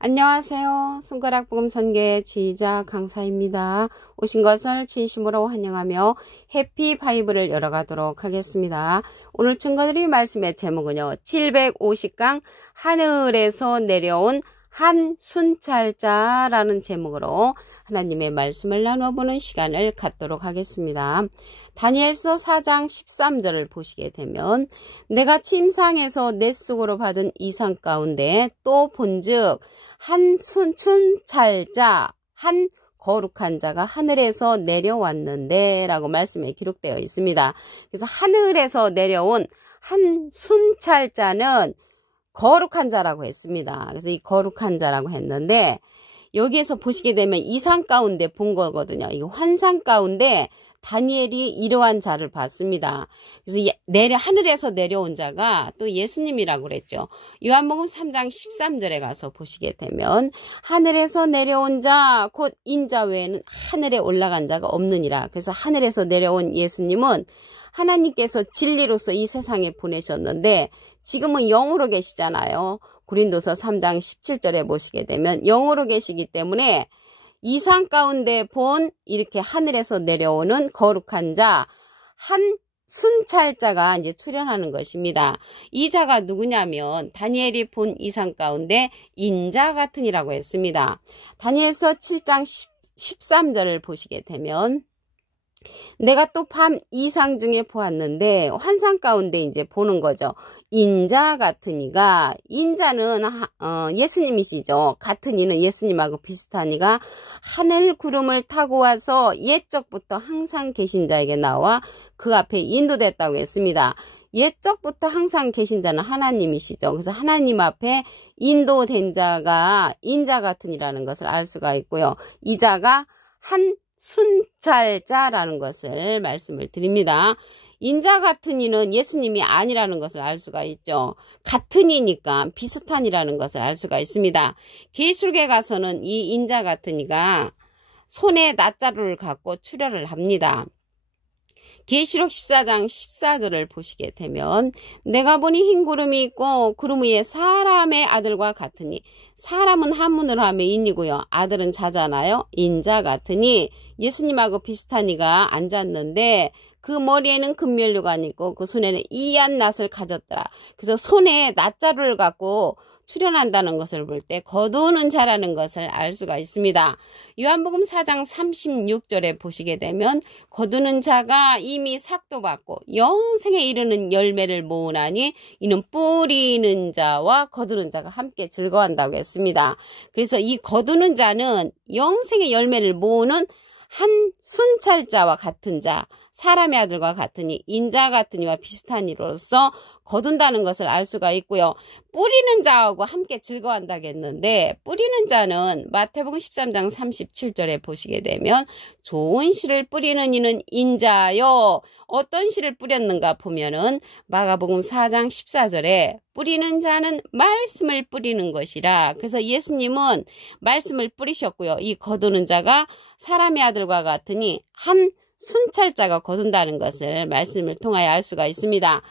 안녕하세요. 손가락 복음 선교의 지휘자 강사입니다. 오신 것을 진심으로 환영하며 해피 바이블을 열어가도록 하겠습니다. 오늘 증거드릴 말씀의 제목은요. 750강 하늘에서 내려온 한 순찰자라는 제목으로 하나님의 말씀을 나눠보는 시간을 갖도록 하겠습니다. 다니엘서 4장 13절을 보시게 되면 내가 침상에서 내 속으로 받은 이상 가운데 또 본즉 한 순찰자 한 거룩한 자가 하늘에서 내려왔는데 라고 말씀에 기록되어 있습니다. 그래서 하늘에서 내려온 한 순찰자는 거룩한 자라고 했습니다. 그래서 이 거룩한 자라고 했는데 여기에서 보시게 되면 이상 가운데 본 거거든요. 이거 환상 가운데 다니엘이 이러한 자를 봤습니다. 그래서 하늘에서 내려온 자가 또 예수님이라고 그랬죠. 요한복음 3장 13절에 가서 보시게 되면 하늘에서 내려온 자 곧 인자 외에는 하늘에 올라간 자가 없느니라. 그래서 하늘에서 내려온 예수님은 하나님께서 진리로서 이 세상에 보내셨는데 지금은 영으로 계시잖아요. 고린도서 3장 17절에 보시게 되면 영으로 계시기 때문에 이상 가운데 본 이렇게 하늘에서 내려오는 거룩한 자, 한 순찰자가 이제 출현하는 것입니다. 이 자가 누구냐면 다니엘이 본 이상 가운데 인자 같으니라고 했습니다. 다니엘서 7장 13절을 보시게 되면 내가 또 밤 이상 중에 보았는데 환상 가운데 이제 보는 거죠. 인자 같은 이가 인자는 예수님이시죠. 같은 이는 예수님하고 비슷한 이가 하늘 구름을 타고 와서 옛적부터 항상 계신 자에게 나와 그 앞에 인도됐다고 했습니다. 옛적부터 항상 계신 자는 하나님이시죠. 그래서 하나님 앞에 인도된 자가 인자 같은 이라는 것을 알 수가 있고요. 이 자가 한 순찰자라는 것을 말씀을 드립니다. 인자 같은 이는 예수님이 아니라는 것을 알 수가 있죠. 같은 이니까 비슷한 이라는 것을 알 수가 있습니다. 계시록에 가서는 이 인자 같은 이가 손에 낫자루를 갖고 출현을 합니다. 계시록 14장 14절을 보시게 되면 내가 보니 흰 구름이 있고 구름 위에 사람의 아들과 같으니 사람은 한문으로 하면 인이고요. 아들은 자잖아요. 인자 같으니 예수님하고 비슷한 이가 앉았는데 그 머리에는 금면류관이 있고 그 손에는 이한 낫을 가졌더라. 그래서 손에 낫자루를 갖고 출현한다는 것을 볼 때 거두는 자라는 것을 알 수가 있습니다. 요한복음 4장 36절에 보시게 되면 거두는 자가 이미 삭도 받고 영생에 이르는 열매를 모으나니 이는 뿌리는 자와 거두는 자가 함께 즐거워한다고 했습니다. 그래서 이 거두는 자는 영생의 열매를 모으는 한 순찰자와 같은 자, 사람의 아들과 같으니 인자 같은 이와 비슷한 이로서 거둔다는 것을 알 수가 있고요. 뿌리는 자하고 함께 즐거워한다겠는데 뿌리는 자는 마태복음 13장 37절에 보시게 되면 좋은 씨를 뿌리는 이는 인자요. 어떤 씨를 뿌렸는가 보면은 마가복음 4장 14절에 뿌리는 자는 말씀을 뿌리는 것이라. 그래서 예수님은 말씀을 뿌리셨고요. 이 거두는 자가 사람의 아들과 같으니 한 순찰자가 거둔다는 것을 말씀을 통하여 알 수가 있습니다.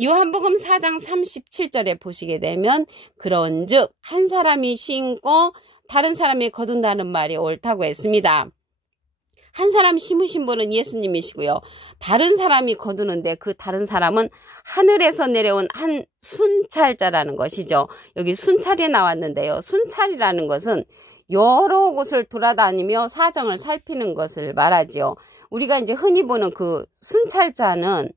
요한복음 4장 37절에 보시게 되면 그런즉 한 사람이 심고 다른 사람이 거둔다는 말이 옳다고 했습니다. 한 사람 심으신 분은 예수님이시고요. 다른 사람이 거두는데 그 다른 사람은 하늘에서 내려온 한 순찰자라는 것이죠. 여기 순찰이 나왔는데요. 순찰이라는 것은 여러 곳을 돌아다니며 사정을 살피는 것을 말하지요. 우리가 이제 흔히 보는 그 순찰자는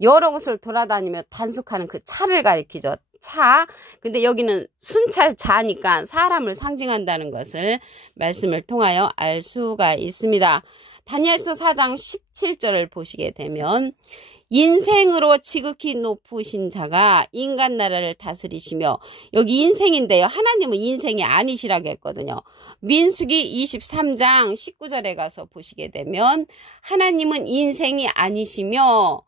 여러 곳을 돌아다니며 단속하는 그 차를 가리키죠. 차. 근데 여기는 순찰자니까 사람을 상징한다는 것을 말씀을 통하여 알 수가 있습니다. 다니엘서 4장 17절을 보시게 되면 인생으로 지극히 높으신 자가 인간 나라를 다스리시며 여기 인생인데요. 하나님은 인생이 아니시라고 했거든요. 민수기 23장 19절에 가서 보시게 되면 하나님은 인생이 아니시며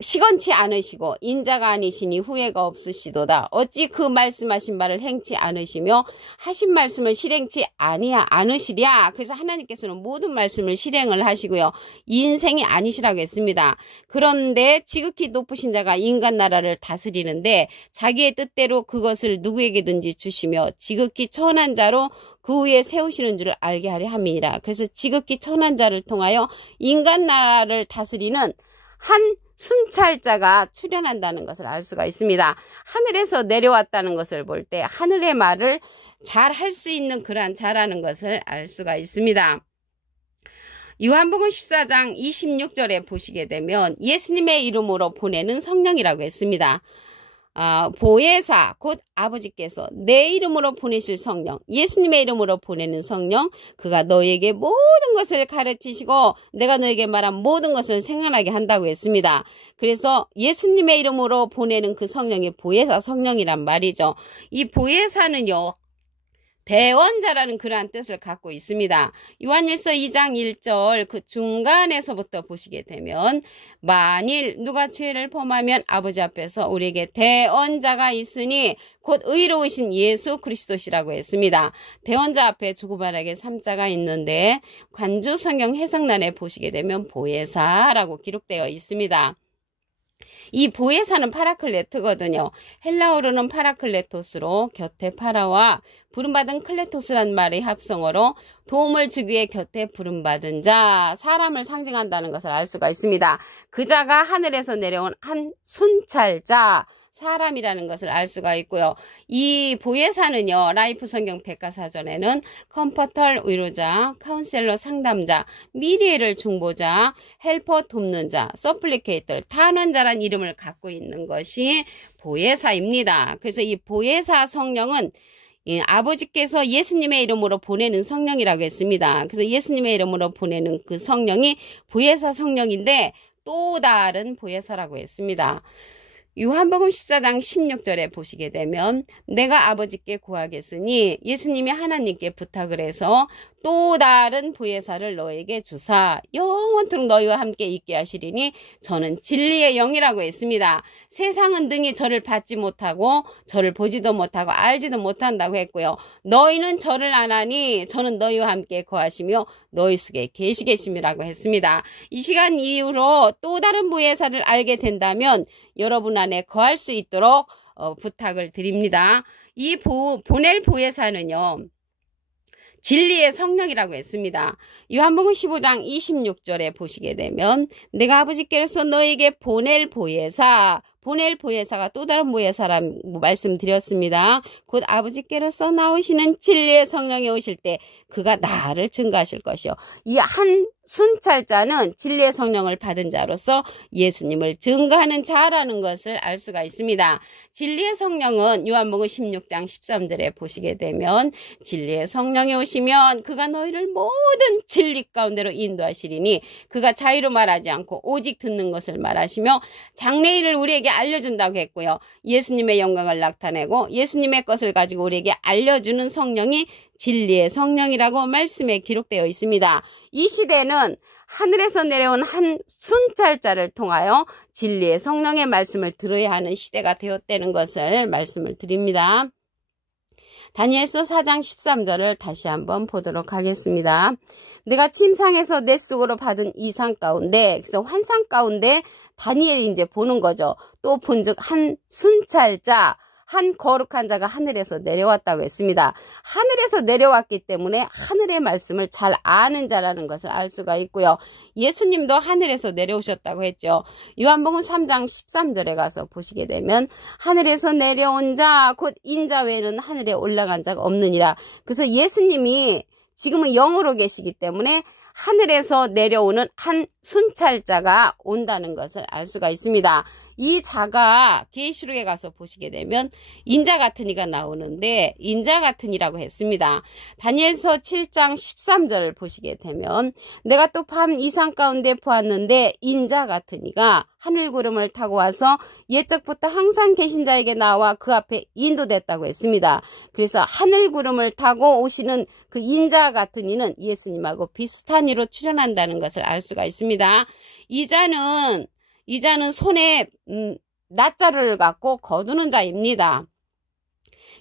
시건치 않으시고 인자가 아니시니 후회가 없으시도다. 어찌 그 말씀하신 바를 행치 않으시며 하신 말씀을 실행치 않으시랴. 그래서 하나님께서는 모든 말씀을 실행을 하시고요. 인생이 아니시라고 했습니다. 그런데 지극히 높으신 자가 인간 나라를 다스리는데 자기의 뜻대로 그것을 누구에게든지 주시며 지극히 천한 자로 그 위에 세우시는 줄을 알게 하려 함이니라. 그래서 지극히 천한 자를 통하여 인간 나라를 다스리는 한 순찰자가 출현한다는 것을 알 수가 있습니다. 하늘에서 내려왔다는 것을 볼 때 하늘의 말을 잘 할 수 있는 그러한 자라는 것을 알 수가 있습니다. 요한복음 14장 26절에 보시게 되면 예수님의 이름으로 보내는 성령이라고 했습니다. 보혜사 곧 아버지께서 내 이름으로 보내실 성령, 예수님의 이름으로 보내는 성령, 그가 너에게 모든 것을 가르치시고 내가 너에게 말한 모든 것을 생각나게 한다고 했습니다. 그래서 예수님의 이름으로 보내는 그 성령이 보혜사 성령이란 말이죠. 이 보혜사는요, 대원자라는 그러한 뜻을 갖고 있습니다. 요한일서 2장 1절 그 중간에서부터 보시게 되면 만일 누가 죄를 범하면 아버지 앞에서 우리에게 대원자가 있으니 곧 의로우신 예수 그리스도시라고 했습니다. 대원자 앞에 조그만하게 3자가 있는데 관주 성경 해석란에 보시게 되면 보혜사라고 기록되어 있습니다. 이 보혜사는 파라클레트거든요. 헬라어로는 파라클레토스로 곁에 파라와 부름받은 클레토스란 말의 합성어로 도움을 주기 위해 곁에 부름받은 자, 사람을 상징한다는 것을 알 수가 있습니다. 그 자가 하늘에서 내려온 한 순찰자, 사람이라는 것을 알 수가 있고요. 이 보혜사는요, 라이프 성경 백과사전에는 컴포터 위로자, 카운셀러 상담자, 미리를 중보자, 헬퍼 돕는 자, 서플리케이터, 탄원자란 이름을 갖고 있는 것이 보혜사입니다. 그래서 이 보혜사 성령은 아버지께서 예수님의 이름으로 보내는 성령이라고 했습니다. 그래서 예수님의 이름으로 보내는 그 성령이 보혜사 성령인데 또 다른 보혜사라고 했습니다. 요한복음 14장 16절에 보시게 되면 내가 아버지께 구하겠으니 예수님이 하나님께 부탁을 해서 또 다른 보혜사를 너에게 주사 영원토록 너희와 함께 있게 하시리니 저는 진리의 영이라고 했습니다. 세상은 등이 저를 받지 못하고 저를 보지도 못하고 알지도 못한다고 했고요. 너희는 저를 안 하니 저는 너희와 함께 거하시며 너희 속에 계시겠음이라고 했습니다. 이 시간 이후로 또 다른 보혜사를 알게 된다면 여러분 안에 거할 수 있도록 부탁을 드립니다. 이 보낼 보혜사는요, 진리의 성령이라고 했습니다. 요한복음 15장 26절에 보시게 되면 내가 아버지께로서 너에게 보낼 보혜사가 또 다른 보혜사라고 말씀드렸습니다. 곧 아버지께로서 나오시는 진리의 성령이 오실 때 그가 나를 증거하실 것이요. 이 한 순찰자는 진리의 성령을 받은 자로서 예수님을 증거하는 자라는 것을 알 수가 있습니다. 진리의 성령은 요한복음 16장 13절에 보시게 되면 진리의 성령이 오시면 그가 너희를 모든 진리 가운데로 인도하시리니 그가 자유로 말하지 않고 오직 듣는 것을 말하시며 장래일을 우리에게 알려준다고 했고요. 예수님의 영광을 나타내고 예수님의 것을 가지고 우리에게 알려주는 성령이 진리의 성령이라고 말씀에 기록되어 있습니다. 이 시대는 하늘에서 내려온 한 순찰자를 통하여 진리의 성령의 말씀을 들어야 하는 시대가 되었다는 것을 말씀을 드립니다. 다니엘서 4장 13절을 다시 한번 보도록 하겠습니다. 내가 침상에서 내 속으로 받은 이상 가운데, 그래서 환상 가운데 다니엘이 이제 보는 거죠. 또 본즉 한 순찰자, 한 거룩한 자가 하늘에서 내려왔다고 했습니다. 하늘에서 내려왔기 때문에 하늘의 말씀을 잘 아는 자라는 것을 알 수가 있고요. 예수님도 하늘에서 내려오셨다고 했죠. 요한복음 3장 13절에 가서 보시게 되면 하늘에서 내려온 자 곧 인자 외에는 하늘에 올라간 자가 없느니라. 그래서 예수님이 지금은 영으로 계시기 때문에 하늘에서 내려오는 한 순찰자가 온다는 것을 알 수가 있습니다. 이 자가 계시록에 가서 보시게 되면 인자 같은 이가 나오는데 인자 같은 이라고 했습니다. 다니엘서 7장 13절을 보시게 되면 내가 또 밤 이상 가운데 보았는데 인자 같은 이가 하늘 구름을 타고 와서 옛적부터 항상 계신 자에게 나와 그 앞에 인도됐다고 했습니다. 그래서 하늘 구름을 타고 오시는 그 인자 같은 이는 예수님하고 비슷한 이로 출현한다는 것을 알 수가 있습니다. 이 자는 이 자는 손에 낫자를 갖고 거두는 자입니다.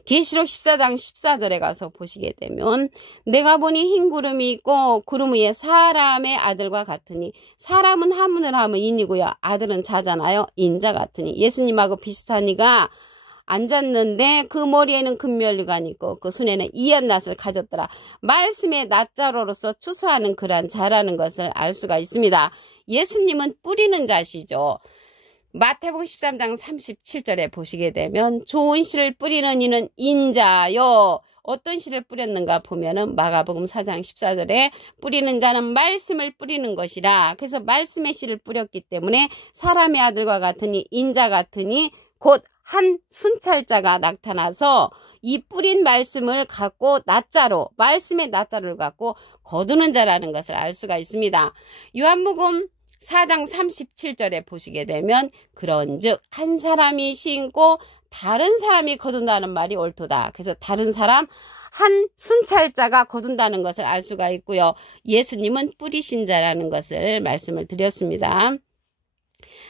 계시록 14장 14절에 가서 보시게 되면 내가 보니 흰 구름이 있고 구름 위에 사람의 아들과 같으니 사람은 한문을 하면 인이고요. 아들은 자잖아요. 인자 같으니 예수님하고 비슷한 이가 앉았는데 그 머리에는 금면류관이 있고 그 손에는 이한 낫을 가졌더라. 말씀의 낫자로로서 추수하는 그러한 자라는 것을 알 수가 있습니다. 예수님은 뿌리는 자시죠. 마태복음 13장 37절에 보시게 되면 좋은 씨를 뿌리는 이는 인자요. 어떤 씨를 뿌렸는가 보면은 마가복음 4장 14절에 뿌리는 자는 말씀을 뿌리는 것이라. 그래서 말씀의 씨를 뿌렸기 때문에 사람의 아들과 같으니 인자 같으니 곧 한 순찰자가 나타나서 이 뿌린 말씀을 갖고 낫자로 말씀의 낫자를 갖고 거두는 자라는 것을 알 수가 있습니다. 요한복음 4장 37절에 보시게 되면 그런즉 한 사람이 심고 다른 사람이 거둔다는 말이 옳도다. 그래서 다른 사람 한 순찰자가 거둔다는 것을 알 수가 있고요. 예수님은 뿌리신 자라는 것을 말씀을 드렸습니다.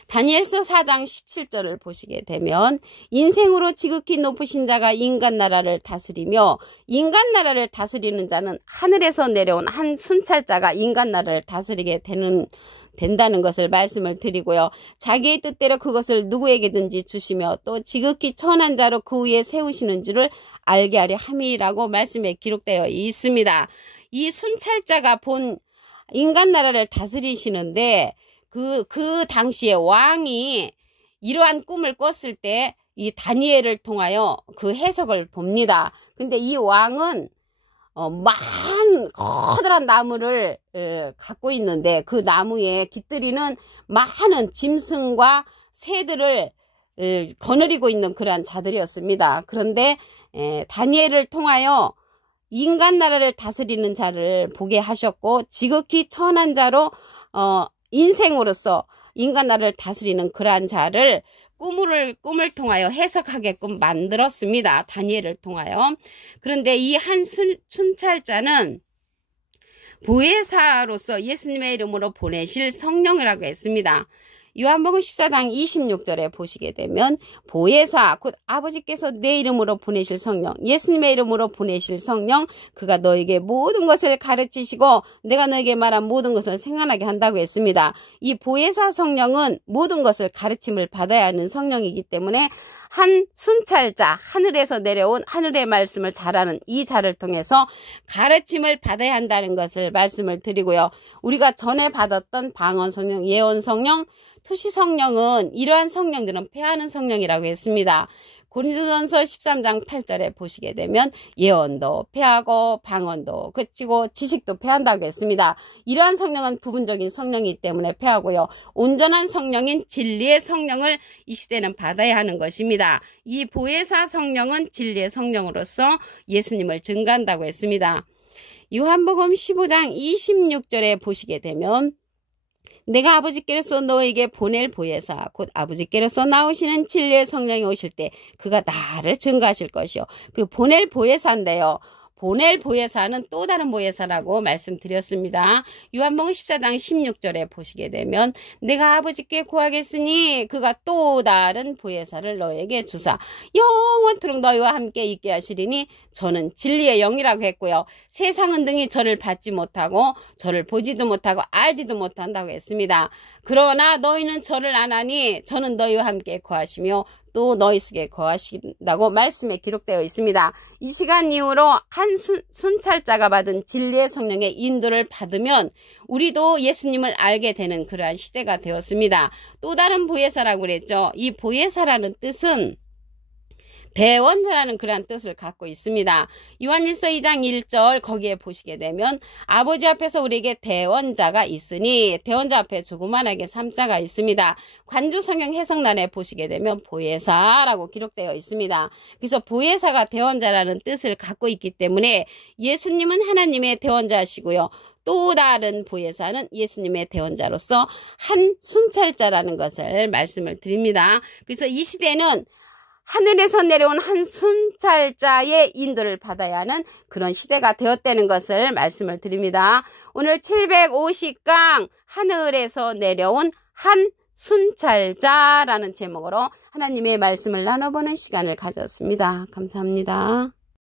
다니엘서 4장 17절을 보시게 되면 인생으로 지극히 높으신 자가 인간 나라를 다스리며 인간 나라를 다스리는 자는 하늘에서 내려온 한 순찰자가 인간 나라를 다스리게 된다는 것을 말씀을 드리고요. 자기의 뜻대로 그것을 누구에게든지 주시며 또 지극히 천한 자로 그 위에 세우시는 줄을 알게 하려 함이라고 말씀에 기록되어 있습니다. 이 순찰자가 본 인간 나라를 다스리시는데 그 당시에 왕이 이러한 꿈을 꿨을 때 이 다니엘을 통하여 그 해석을 봅니다. 근데 이 왕은 커다란 나무를 갖고 있는데 그 나무에 깃들이는 많은 짐승과 새들을 거느리고 있는 그러한 자들이었습니다. 그런데 다니엘을 통하여 인간 나라를 다스리는 자를 보게 하셨고 지극히 천한 자로 인생으로서 인간 나라를 다스리는 그러한 자를 꿈을 통하여 해석하게끔 만들었습니다. 다니엘을 통하여. 그런데 이 한 순찰자는 보혜사로서 예수님의 이름으로 보내실 성령이라고 했습니다. 요한복음 14장 26절에 보시게 되면 보혜사 곧 아버지께서 내 이름으로 보내실 성령 예수님의 이름으로 보내실 성령 그가 너에게 모든 것을 가르치시고 내가 너에게 말한 모든 것을 생각나게 한다고 했습니다. 이 보혜사 성령은 모든 것을 가르침을 받아야 하는 성령이기 때문에 한 순찰자 하늘에서 내려온 하늘의 말씀을 잘하는 이 자를 통해서 가르침을 받아야 한다는 것을 말씀을 드리고요. 우리가 전에 받았던 방언 성령, 예언 성령, 투시 성령은 이러한 성령들은 패하는 성령이라고 했습니다. 고린도전서 13장 8절에 보시게 되면 예언도 패하고 방언도 그치고 지식도 패한다고 했습니다. 이러한 성령은 부분적인 성령이기 때문에 패하고요. 온전한 성령인 진리의 성령을 이 시대는 받아야 하는 것입니다. 이 보혜사 성령은 진리의 성령으로서 예수님을 증거한다고 했습니다. 요한복음 15장 26절에 보시게 되면 내가 아버지께로서 너에게 보낼 보혜사 곧 아버지께로서 나오시는 진리의 성령이 오실 때 그가 나를 증거하실 것이요. 그 보낼 보혜사인데요. 보낼 보혜사는 또 다른 보혜사라고 말씀드렸습니다. 요한복음 14장 16절에 보시게 되면 내가 아버지께 구하겠으니 그가 또 다른 보혜사를 너에게 주사 영원토록 너희와 함께 있게 하시리니 저는 진리의 영이라고 했고요. 세상은 등이 저를 받지 못하고 저를 보지도 못하고 알지도 못한다고 했습니다. 그러나 너희는 저를 아나니 저는 너희와 함께 거하시며 또 너희 속에 거하신다고 말씀에 기록되어 있습니다. 이 시간 이후로 한 순찰자가 받은 진리의 성령의 인도를 받으면 우리도 예수님을 알게 되는 그러한 시대가 되었습니다. 또 다른 보혜사라고 그랬죠. 이 보혜사라는 뜻은 대원자라는 그러한 뜻을 갖고 있습니다. 요한일서 2장 1절 거기에 보시게 되면 아버지 앞에서 우리에게 대원자가 있으니 대원자 앞에 조그만하게 3자가 있습니다. 관주성경 해석란에 보시게 되면 보혜사라고 기록되어 있습니다. 그래서 보혜사가 대원자라는 뜻을 갖고 있기 때문에 예수님은 하나님의 대원자시고요. 또 다른 보혜사는 예수님의 대원자로서 한 순찰자라는 것을 말씀을 드립니다. 그래서 이 시대는 하늘에서 내려온 한 순찰자의 인도를 받아야 하는 그런 시대가 되었다는 것을 말씀을 드립니다. 오늘 750강 하늘에서 내려온 한 순찰자라는 제목으로 하나님의 말씀을 나눠보는 시간을 가졌습니다. 감사합니다.